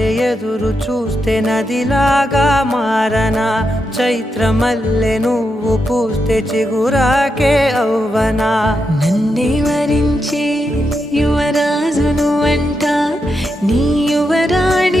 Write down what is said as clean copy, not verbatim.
వలె ఎదురు చూస్తే నదిలాగా మారనా, చైత్రమల్లె నువ్వు పూస్తే చిగురాకే అవ్వనా. నన్నే వరించే యువరాజును అంట నీ యువరాణి